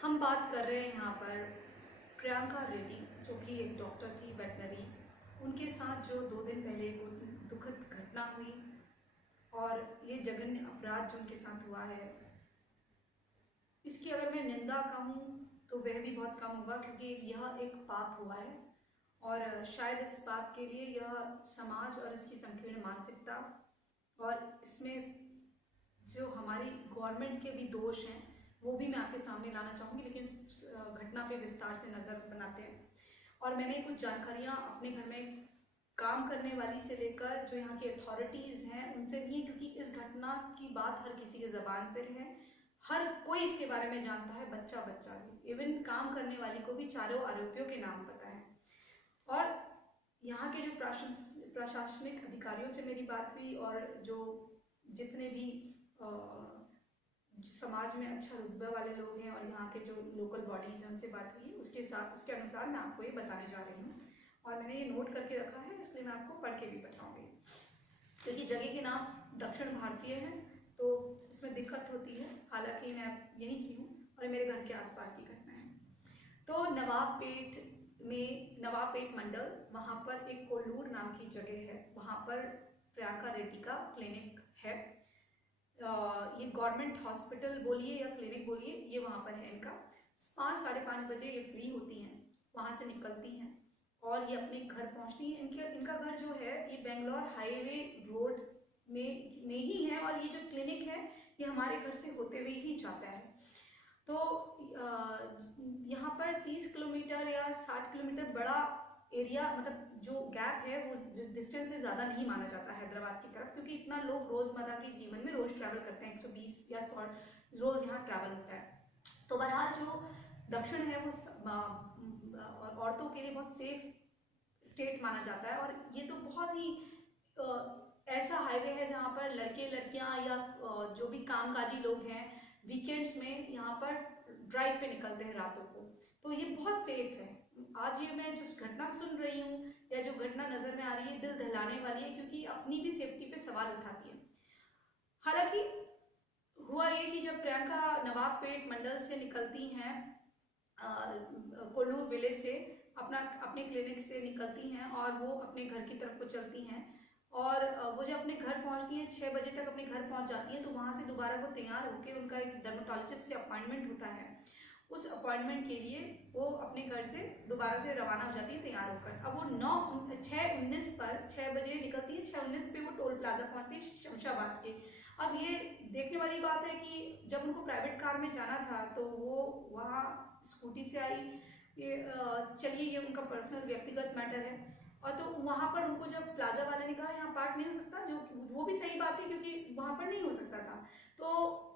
हम बात कर रहे हैं यहाँ पर प्रियंका रेड्डी, जो कि एक डॉक्टर थी वेटनरी। उनके साथ जो 2 दिन पहले एक दुखद घटना हुई और ये जघन्य अपराध जो उनके साथ हुआ है, इसकी अगर मैं निंदा कहूँ तो वह भी बहुत कम होगा, क्योंकि यह एक पाप हुआ है। और शायद इस पाप के लिए यह समाज और इसकी संकीर्ण मानसिकता और इसमें जो हमारी गवर्नमेंट के भी दोष हैं वो भी मैं आपके सामने लाना चाहूँगी, लेकिन इस घटना पे विस्तार से नज़र बनाते हैं। और मैंने कुछ जानकारियाँ अपने घर में काम करने वाली से लेकर जो यहाँ की अथॉरिटीज़ हैं उनसे भी है, क्योंकि इस घटना की बात हर किसी के ज़बान पर है, हर कोई इसके बारे में जानता है, बच्चा बच्चा भी, इवन काम करने वाली को भी चारों आरोपियों के नाम पता है। और यहाँ के जो प्रशासनिक अधिकारियों से मेरी बात हुई और जो जितने भी समाज में अच्छा रुतबे वाले लोग हैं और यहाँ के जो लोकल बॉडीज हैं उनसे बात हुई, उसके अनुसार मैं आपको ये बताने जा रही हूँ। और मैंने ये नोट करके रखा है, इसलिए मैं आपको पढ़ के भी बताऊँगी, क्योंकि जगह के नाम दक्षिण भारतीय हैं तो इसमें दिक्कत होती है। हालांकि मैं यहीं की हूँ और मेरे घर के आसपास की घटना है। तो नवाबपेट मंडल, वहाँ पर एक कोल्लूर नाम की जगह है, वहाँ पर प्रियंका रेड्डी का क्लिनिक है। ये गवर्नमेंट हॉस्पिटल बोलिए या क्लिनिक बोलिए, ये वहाँ पर है इनका। 5 साढ़े 5 बजे ये फ्री होती हैं, वहाँ से निकलती हैं और ये अपने घर पहुँचती हैं। इनका घर जो है ये बेंगलोर हाईवे रोड में ही है, और ये जो क्लिनिक है ये हमारे घर से होते हुए ही जाता है। तो यहाँ पर 30 किलोमीटर या 60 किलोमीटर बड़ा एरिया, मतलब जो गैप है वो डिस्टेंस से ज़्यादा नहीं माना जाता हैदराबाद की तरफ, क्योंकि इतना लोग रोज़मर्रा के जीवन में रोज़ ट्रैवल करते हैं, 120 या 100 रोज़ यहाँ ट्रैवल होता है। तो बहरहाल जो दक्षिण है वो औरतों के लिए बहुत सेफ स्टेट माना जाता है। और ये तो बहुत ही ऐसा हाईवे है जहाँ पर लड़के लड़कियाँ या जो भी कामकाजी लोग हैं वीकेंड्स में यहाँ पर ड्राइव पे निकलते हैं रातों को। तो ये बहुत सेफ है। आज ये मैं जो घटना सुन रही हूँ या जो घटना नज़र में आ रही है, दिल दहलाने वाली है, क्योंकि अपनी भी सेफ्टी पे सवाल उठाती है। हालांकि हुआ ये कि जब प्रियंका नवाबपेट मंडल से निकलती हैं, कोल्लूर विलेज से अपने क्लिनिक से निकलती हैं और वो अपने घर की तरफ को चलती हैं, और वो जब अपने घर पहुंचती हैं 6 बजे तक अपने घर पहुंच जाती हैं, तो वहां से दोबारा वो तैयार होकर उनका एक डर्मेटोलॉजिस्ट से अपॉइंटमेंट होता है। उस अपॉइंटमेंट के लिए वो अपने घर से दोबारा से रवाना हो जाती है तैयार होकर। अब वो 6:19 पर 6 बजे निकलती है, 6:19 पे वो टोल प्लाजा पहुंचती है शमशाबाद के। अब ये देखने वाली बात है कि जब उनको प्राइवेट कार में जाना था तो वो वहाँ स्कूटी से आई। ये चलिए ये उनका पर्सनल व्यक्तिगत मैटर है। और तो वहाँ पर उनको जब प्लाजा वाले ने कहा यहाँ पार्क नहीं हो सकता, जो वो भी सही बात है क्योंकि वहाँ पर नहीं हो सकता था, तो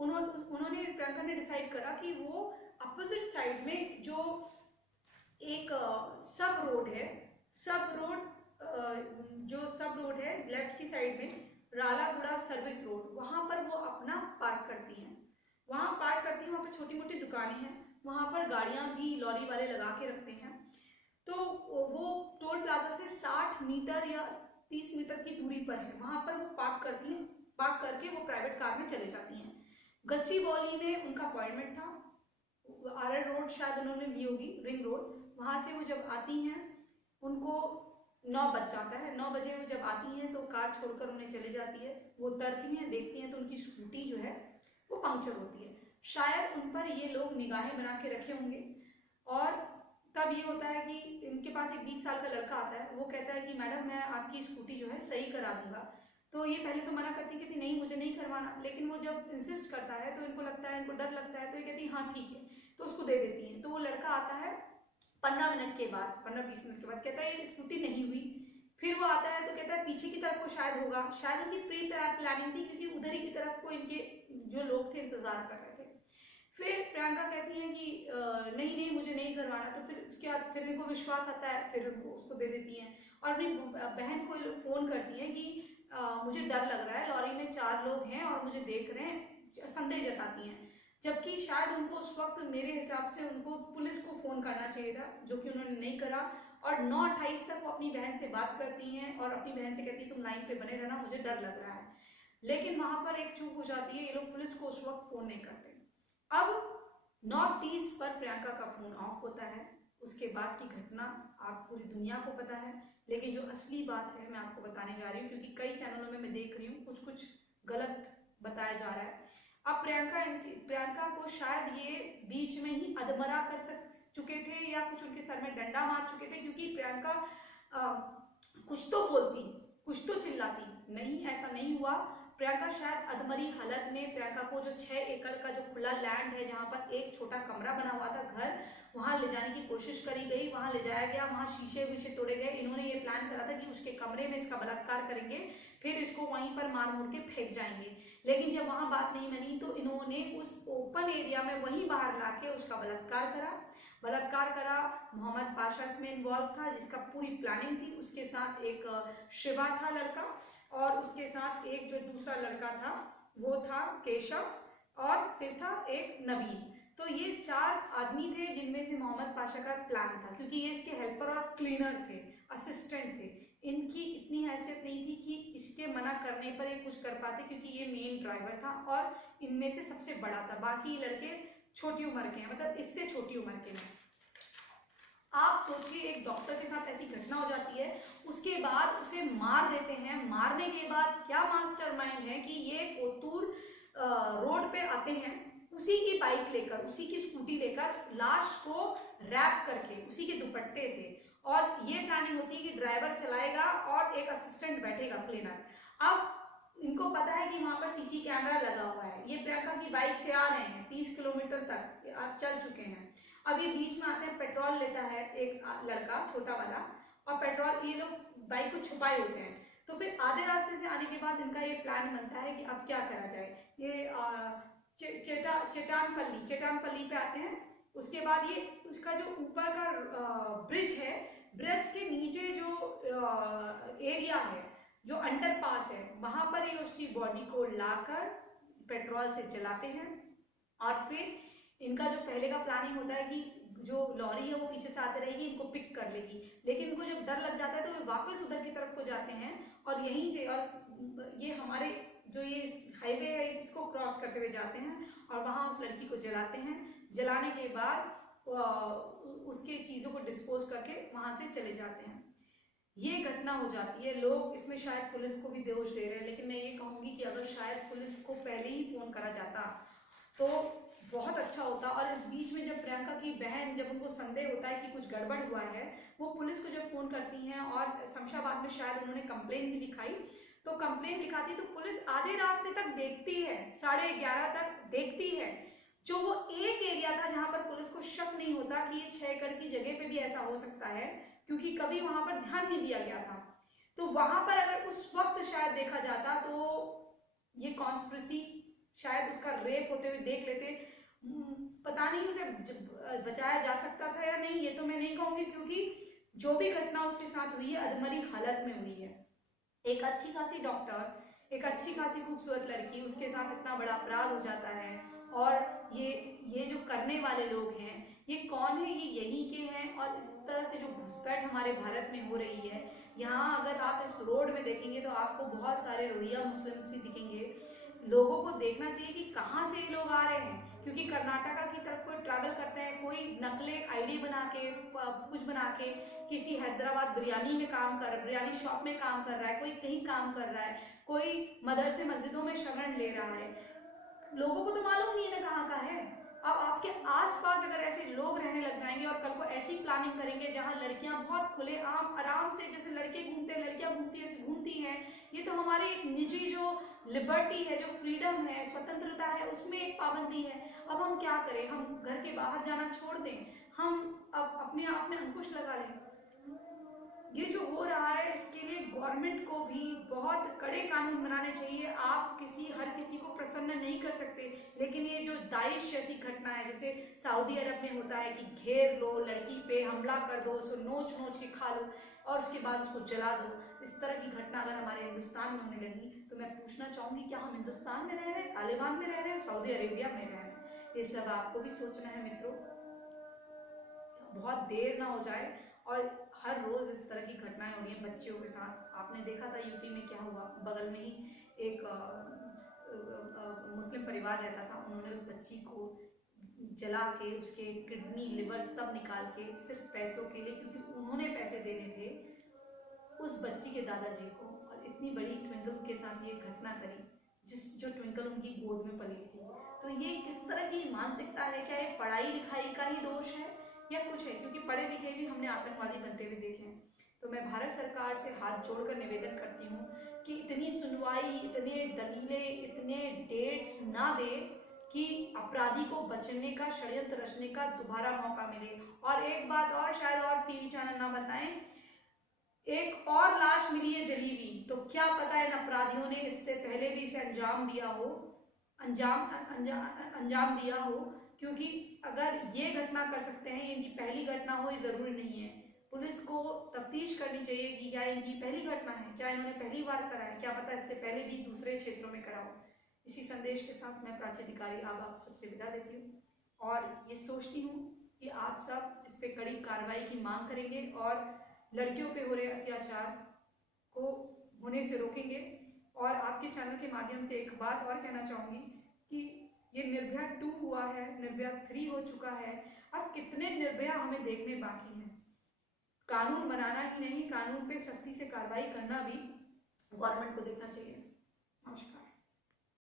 उन्होंने प्रियंका ने डिसाइड करा कि वो अपोजिट साइड में जो एक सब रोड है, सब रोड जो सब रोड है लेफ्ट की साइड में, रालागुड़ा सर्विस रोड, वहां पर वो अपना पार्क करती हैं। वहां पार्क करती हैं, वहां पर छोटी मोटी दुकानें हैं, वहां पर गाड़ियां भी लॉरी वाले लगा के रखते हैं। तो वो टोल प्लाजा से 60 मीटर या 30 मीटर की दूरी पर है, वहां पर वो पार्क करती हैं। पार्क करके वो प्राइवेट कार में चले जाती हैं। गच्चीबौली में उनका अपॉइंटमेंट था, आर रोड शायद उन्होंने ली होगी, रिंग रोड। वहां से वो जब आती हैं उनको 9 बज जाता है। 9 बजे वो जब आती हैं तो कार छोड़कर उन्हें चली जाती है। वो उतरती हैं, देखती हैं तो उनकी स्कूटी जो है वो पंक्चर होती है। शायद उन पर ये लोग निगाहें बना के रखे होंगे। और तब ये होता है कि इनके पास एक 20 साल का लड़का आता है, वो कहता है कि मैडम मैं आपकी स्कूटी जो है सही करा दूंगा। तो ये पहले तो मना करती कहती नहीं मुझे नहीं करवाना, लेकिन वो जब इंसिस्ट करता है तो इनको लगता है, इनको डर लगता है, तो ये कहती हाँ ठीक है, तो उसको दे देती हैं। तो वो लड़का आता है 15 मिनट के बाद, 15-20 मिनट के बाद, कहता है ये स्कूटी नहीं हुई। फिर वो आता है तो कहता है पीछे की तरफ को शायद होगा, शायद उनकी प्री प्लानिंग थी, क्योंकि उधर ही की तरफ को इनके जो लोग थे इंतजार कर रहे थे। फिर प्रियंका कहती हैं कि नहीं नहीं मुझे नहीं करवाना। तो फिर उसके बाद फिर इनको विश्वास आता है, फिर उनको उसको दे देती हैं। और अपनी बहन को फोन करती हैं कि मुझे डर लग रहा है, लॉरी में 4 लोग हैं और मुझे देख रहे हैं, संदेह जताती हैं। जबकि शायद उनको उस वक्त मेरे हिसाब से उनको पुलिस को फोन करना चाहिए था, जो कि उन्होंने नहीं करा। और 9:28 तक वो अपनी बहन से बात करती हैं और अपनी बहन से कहती है तुम लाइन पे बने रहना, मुझे डर लग रहा है। लेकिन वहां पर एक चूक हो जाती है, ये लोग पुलिस को उस वक्त फोन नहीं करते। अब 9:30 पर प्रियंका का फोन ऑफ होता है। उसके बाद की घटना आप पूरी दुनिया को पता है, लेकिन जो असली बात है मैं आपको बताने जा रही हूँ, क्योंकि कई चैनलों में मैं देख रही हूँ कुछ कुछ गलत बताया जा रहा है। अब प्रियंका को शायद ये बीच में ही अधमरा कर चुके थे, या कुछ उनके सर में डंडा मार चुके थे, क्योंकि प्रियंका कुछ तो बोलती, कुछ तो चिल्लाती। नहीं, ऐसा नहीं हुआ। प्रियंका शायद अधमरी हालत में, प्रियंका को जो 6 एकड़ का जो खुला लैंड है जहां पर एक छोटा कमरा बना हुआ था घर, वहां ले जाने की कोशिश करी गई, वहां ले जाया गया, वहां शीशे वीशे तोड़े गए। इन्होंने ये प्लान करा था कि उसके कमरे में इसका बलात्कार करेंगे, फिर इसको वहीं पर मार मुर के फेंक जाएंगे। लेकिन जब वहां बात नहीं बनी तो इन्होंने उस ओपन एरिया में वहीं बाहर लाके उसका बलात्कार करा। मोहम्मद पाशा इसमें इन्वॉल्व था, जिसका पूरी प्लानिंग थी। उसके साथ एक शिवा था लड़का, और उसके साथ एक जो दूसरा लड़का था वो था केशव, और फिर था एक नवीन। तो ये 4 आदमी थे जिनमें से मोहम्मद पाशा का प्लान था, क्योंकि ये इसके हेल्पर और क्लीनर थे, असिस्टेंट थे। इनकी इतनी हैसियत नहीं थी कि इसके मना करने पर ये कुछ कर पाते, क्योंकि ये मेन ड्राइवर था और इनमें से सबसे बड़ा था। बाकी लड़के छोटी उम्र के हैं, मतलब इससे छोटी उम्र के हैं। आप सोचिए, एक डॉक्टर के साथ ऐसी घटना हो जाती है, उसके बाद उसे मार देते हैं। मारने के बाद क्या मास्टरमाइंड है कि ये कोतूर रोड पे आते हैं, उसी की बाइक लेकर, उसी की स्कूटी लेकर, लाश को रैप करके उसी के दुपट्टे से, और ये प्लानिंग होती है कि ड्राइवर चलाएगा और एक असिस्टेंट बैठेगा क्लीनर। अब इनको पता है कि वहां पर सीसी कैमरा लगा हुआ है, ये प्रियंका की बाइक से आ रहे हैं, 30 किलोमीटर तक आप चल चुके हैं। अब ये बीच में आते हैं, पेट्रोल लेता है एक लड़का छोटा वाला, और पेट्रोल, ये लोग बाइक को छुपाए होते हैं। तो फिर आधे रास्ते से आने के बाद इनका ये प्लान बनता है कि अब क्या करा जाए। ये चेटानपल्ली पे आते हैं। उसके बाद ये उसका जो ऊपर का ब्रिज है, ब्रिज के नीचे जो एरिया है, जो अंडरपास है, वहां पर ये उसकी बॉडी को लाकर पेट्रोल से जलाते हैं। और फिर इनका जो पहले का प्लानिंग होता है कि जो लॉरी है वो पीछे से आते रहेगी, इनको पिक कर लेगी, लेकिन इनको जब डर लग जाता है तो वे वापस उधर की तरफ को जाते हैं, और यहीं से, और ये हमारे जो ये हाईवे है इसको क्रॉस करते हुए जाते हैं, और वहां उस लड़की को जलाते हैं। जलाने के बाद उसके चीजों को डिस्पोज करके वहां से चले जाते हैं। ये घटना हो जाती है। लोग इसमें शायद पुलिस को भी दोष दे रहे हैं, लेकिन मैं ये कहूंगी कि अगर शायद पुलिस को पहले ही फोन करा जाता तो बहुत अच्छा होता। और इस बीच में जब प्रियंका की बहन, जब उनको संदेह होता है कि कुछ गड़बड़ हुआ है, वो पुलिस को जब फोन करती हैं, और शमशाबाद में शायद उन्होंने कंप्लेन भी लिखाई, तो कंप्लेन लिखाती तो पुलिस आधे रास्ते तक देखती है, 11:30 तक देखती है। जो वो एक एरिया था जहां पर पुलिस को शक नहीं होता कि ये 6 एकड़ की जगह पे भी ऐसा हो सकता है, क्योंकि कभी वहां पर ध्यान नहीं दिया गया था। तो वहां पर अगर उस वक्त शायद देखा जाता तो ये कॉन्स्पिरेसी, शायद उसका रेप होते हुए देख लेते। पता नहीं उसे बचाया जा सकता था या नहीं, ये तो मैं नहीं कहूंगी, क्योंकि जो भी घटना उसके साथ हुई है अधमरी हालत में हुई है। एक अच्छी खासी डॉक्टर, एक अच्छी खासी खूबसूरत लड़की, उसके साथ इतना बड़ा अपराध हो जाता है। और ये जो करने वाले लोग हैं, ये कौन है? ये यहीं के हैं। और इस तरह से जो घुसपैठ हमारे भारत में हो रही है, यहाँ अगर आप इस रोड में देखेंगे तो आपको बहुत सारे रोहिंग्या मुस्लिम्स भी दिखेंगे। लोगों को देखना चाहिए कि कहाँ से ये लोग आ रहे हैं, क्योंकि कर्नाटका की तरफ कोई ट्रैवल करते हैं, कोई नकली आईडी बना के, कुछ बना के किसी हैदराबाद बिरयानी शॉप में काम कर रहा है, कोई कहीं काम कर रहा है, कोई मदरसे मस्जिदों में शरण ले रहा है। लोगों को तो मालूम नहीं है ना कहाँ का है। अब आपके आसपास अगर ऐसे लोग रहने लग जाएंगे और कल को ऐसी प्लानिंग करेंगे जहां लड़कियां बहुत खुले आम आराम से, जैसे लड़के घूमते हैं लड़कियां घूमती है, ऐसे घूमती हैं, ये तो हमारी एक निजी जो लिबर्टी है, जो फ्रीडम है, स्वतंत्रता है, उसमें एक पाबंदी है। अब हम क्या करें? हम घर के बाहर जाना छोड़ दें? हम अब अपने आप में अंकुश लगा लें? ये जो हो रहा है इसके लिए गवर्नमेंट को भी बहुत कड़े कानून बनाने चाहिए। आप हर किसी को प्रसन्न नहीं कर सकते, लेकिन ये जो दाइश जैसी घटना है, जैसे सऊदी अरब में होता है कि घेर लो, लड़की पे हमला कर दो, उसको नोच नोच के खा लो और उसके बाद उसको जला दो, इस तरह की घटना अगर हमारे हिंदुस्तान में होने लगी तो मैं पूछना चाहूंगी, क्या हम हिंदुस्तान में रह रहे हैं, तालिबान में रह रहे हैं, सऊदी अरेबिया में रह रहे हैं? ये सब आपको भी सोचना है मित्रों, बहुत देर ना हो जाए। और हर रोज इस तरह की घटनाएं हो रही हैं बच्चियों के साथ। आपने देखा था यूपी में क्या हुआ, बगल में ही एक मुस्लिम परिवार रहता था, उन्होंने उस बच्ची को जला के उसके किडनी लिवर सब निकाल के सिर्फ पैसों के लिए, क्योंकि उन्होंने पैसे देने थे उस बच्ची के दादाजी को। और इतनी बड़ी ट्विंकल के साथ ये घटना करी, जो ट्विंकल उनकी गोद में पली थी। तो ये किस तरह की मानसिकता है? क्या ये पढ़ाई लिखाई का ही दोष है या कुछ है? क्योंकि पढ़े लिखे भी हमने आतंकवादी बनते हुए देखे हैं। तो मैं भारत सरकार से हाथ जोड़कर निवेदन करती हूँ कि इतनी सुनवाई, इतने दलीलें, इतने डेट्स ना दे कि अपराधी को बचने का, षड्यंत्र रचने का दोबारा मौका मिले। और एक बात और, शायद और टीवी चैनल ना बताएं, एक और लाश मिली है जली हुई। तो क्या पता इन अपराधियों ने इससे पहले भी इसे अंजाम दिया हो, अंजाम दिया हो। क्योंकि अगर ये घटना कर सकते हैं, इनकी पहली घटना हो, ये जरूरी नहीं है। पुलिस को तफ्तीश करनी चाहिए कि क्या इनकी पहली घटना है, क्या इन्होंने पहली बार करा है, क्या पता इससे पहले भी दूसरे क्षेत्रों में करा हो। इसी संदेश के साथ मैं प्राची अधिकारी आप सबसे विदा देती हूँ और ये सोचती हूँ कि आप सब इस पे कड़ी कार्रवाई की मांग करेंगे और लड़कियों पे हो रहे अत्याचार को होने से रोकेंगे। और आपके चैनल के माध्यम से एक बात और कहना चाहूँगी कि ये निर्भया 2 हुआ है, निर्भया 3 हो चुका है, अब कितने निर्भया हमें देखने बाकी हैं। कानून बनाना ही नहीं, कानून पे सख्ती से कार्रवाई करना भी गवर्नमेंट को देखना चाहिए। नमस्कार।